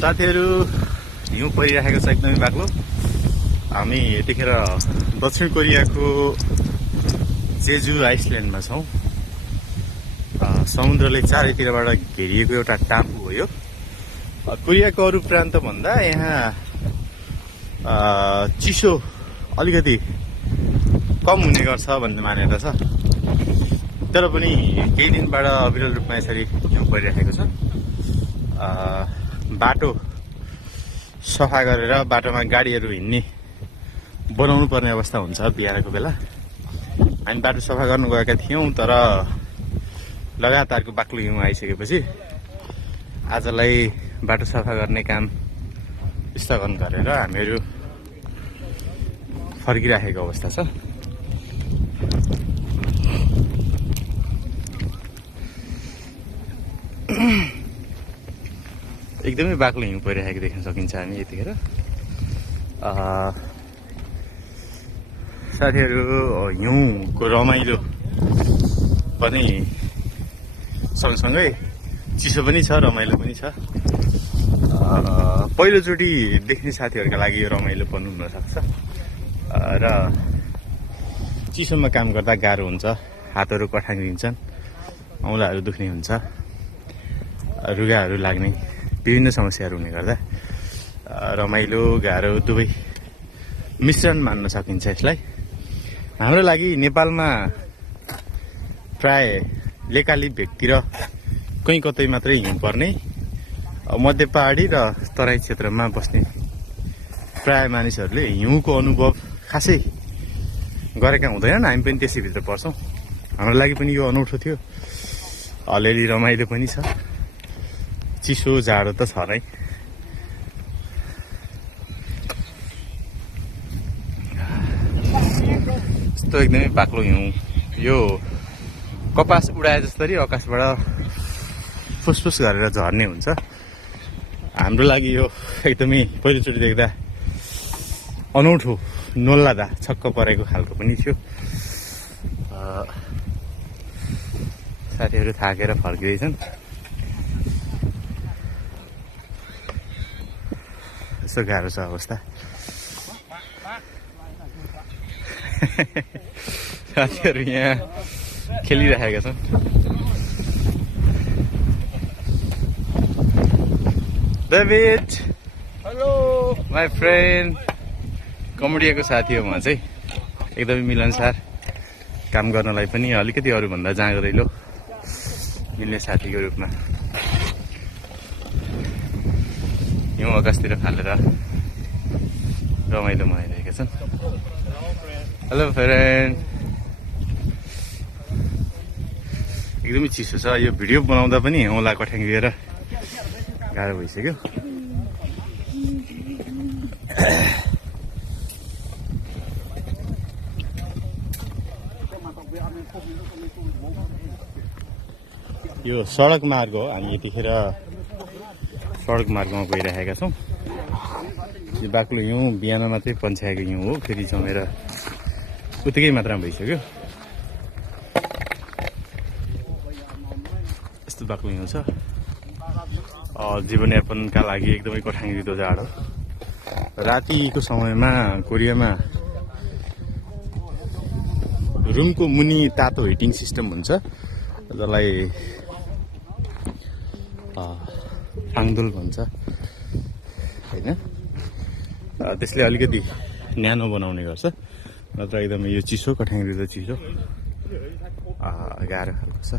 साथीहरू हिउँ परिरहेको छ एकदमै बाक्लो। हामी यतिखेर दक्षिण कोरियाको जेजु आइसल्यान्डमा छौँ। समुद्रले चारैतिरबाट घेरिएको एउटा टापु हो यो। कोरियाको अरू प्रान्तभन्दा यहाँ चिसो अलिकति कम हुने गर्छ भन्ने मान्यता छ। तर पनि केही दिनबाट अविरल रूपमा यसरी हिउँ परिरहेको छ। बाटो सफा गरेर बाटोमा गाडीहरू हिँड्ने बनाउनु पर्ने अवस्था हुन्छ बिहानको बेला। हामी बाटो सफा गर्नु गएका थियौँ, तर लगातारको बाक्लो हिउँ आइसकेपछि आजलाई बाटो सफा गर्ने काम स्थगन गरेर हामीहरू फर्किराखेको अवस्था छ। एकदमै बाक्लो हिउँ परिरहेको देख्न सकिन्छ हामी यतिखेर। साथीहरू हिउँको रमाइलो पनि सँगसँगै चिसो पनि छ, रमाइलो पनि छ। पहिलोचोटि देख्ने साथीहरूका लागि यो रमाइलो पनि हुनसक्छ र चिसोमा काम गर्दा गाह्रो हुन्छ, हातहरू कठाङ्गिन्छन्, औँलाहरू दुख्ने हुन्छ, रुगाहरू लाग्ने विभिन्न समस्याहरू हुने गर्दा रमाइलो गाह्रो दुवै मिश्रण मान्न सकिन्छ यसलाई। हाम्रो लागि नेपालमा प्राय लेकाली भेगतिर कहीँ कतै मात्रै हिउँ पर्ने, मध्य पहाडी र तराई क्षेत्रमा बस्ने प्राय मानिसहरूले हिउँको अनुभव खासै गरेका हुँदैनन्। हामी पनि त्यसैभित्र पर्छौँ। हाम्रो लागि पनि यो अनौठो थियो, अलिअलि रमाइलो पनि छ। चिसो जाडो त छ नै। यस्तो एकदमै बाक्लो हिउँ, यो कपास उडाए जसरी आकाशबाट फुसफुस गरेर झर्ने हुन्छ। हाम्रो लागि यो एकदमै पहिलोचोटि देख्दा अनौठो, नोल्लादा छक्क परेको खालको पनि थियो। साथीहरू थाकेर फर्किँदैछन्। यस्तो गाह्रो छ अवस्था। साथीहरू यहाँ खेलिरहेका छन्। David, hello my friend. कमेडियाको साथी हो म चाहिँ, एकदमै मिलनसार, काम गर्नलाई पनि अलिकति अरूभन्दा जाँगरिलो मिल्ने साथीको रूपमा हिउँ आकाशतिर फालेर रमाइलो मनाइरहेका छन्। Hello friend. एकदमै चिसो छ। यो भिडियो बनाउँदा पनि औँला कठ्याङ्गिएर गाह्रो भइसक्यो। यो सडक मार्ग हो। हामी यतिखेर सडक मार्गमा गइरहेका छौँ। यो बाक्लो हिउँ बिहान मात्रै पन्छ्याएको हिउँ हो, फेरि जमेर उत्तिकै मात्रामा भइसक्यो। यस्तो बाक्लो हिउँ छ। जीवनयापनका लागि एकदमै कठ्याङ्गिदो जाडो। रातिको समयमा कोरियामा रुमको मुनि तातो हिटिङ सिस्टम हुन्छ, जसलाई फाङदुल भन्छ होइन। त्यसले अलिकति न्यानो बनाउने गर्छ, नत्र एकदमै यो चिसो, कठ्याङ्गिदो चिसो गाह्रो खालको छ।